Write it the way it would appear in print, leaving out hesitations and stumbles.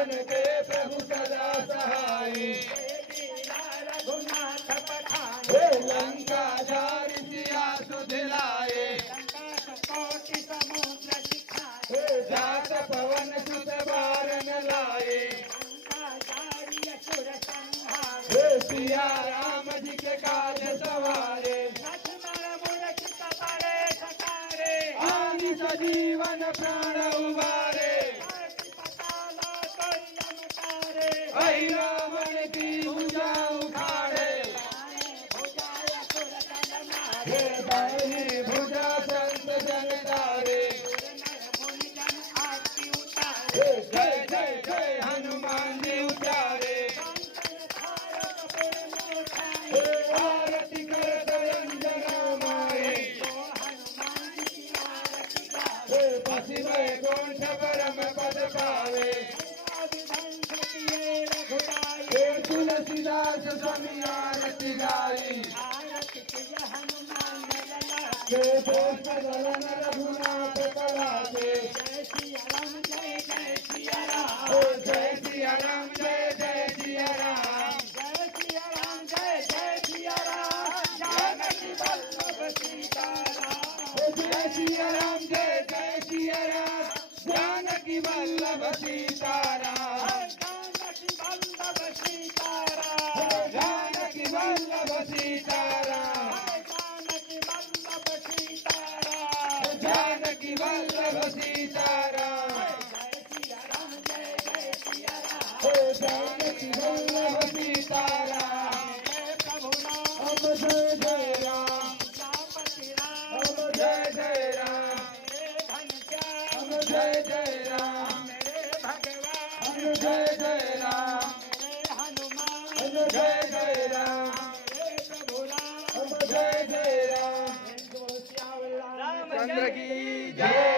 भजन के प्रभु सदा सहाय। रघुनाथ पठान हे लंका जारि सिया सुध लाए। कोटि समुद्र सिखाए हे जात पवन सुत बारन लाए। असुर संहारे हे सिया राम जी के काज सवारे। लक्ष्मण मूर्छित पड़े सकारे आनि सजीवन प्राण उबारे। पताला कोई अवतारे ऐ रावण की भुजा उखाड़े। भुजाय असुर दल मारे हे दाहिनी भुजा संत जन तारे। नर मुनि जन आरती उतारे हे जय जय जय हनुमान जी उचारे। शंकर धारक पुर मोठाई हे आरती करत अंजना माई। तो हनुमान जी की आरती गावे हे पति वैकुंठ परम पद पावे। विधंस किए रघुराई हे तुलसीदास स्वामी आरती गाई। आरती किए हनुमान लला हे दोष दलन रघुनाथ कराते। जय सिया राम जय जय सिया राम हे जय सिया राम जय जय सिया राम। जय सिया राम जय जय सिया राम जानकी वल्लभ सीताराम हे जय सिया राम जय जय सिया राम। जानकी वल्लभ सीताराम। जानकी वल्लभ सीताराम हे जानकी वल्लभ सीताराम। जानकी वल्लभ सीताराम हे जानकी वल्लभ सीताराम। जय सिया राम जय जय सिया राम हे जानकी वल्लभ सीताराम। जय प्रभु राम अब जय जय राम। जापति राम अब जय जय राम। मेरे घनश्याम अब जय जय राम। मेरे भगवान अब जय जय राम। मेरे हनुमान अब जय जय राम। मेरे प्रभु राम अब जय जय राम। श्याम चंद्र की जय।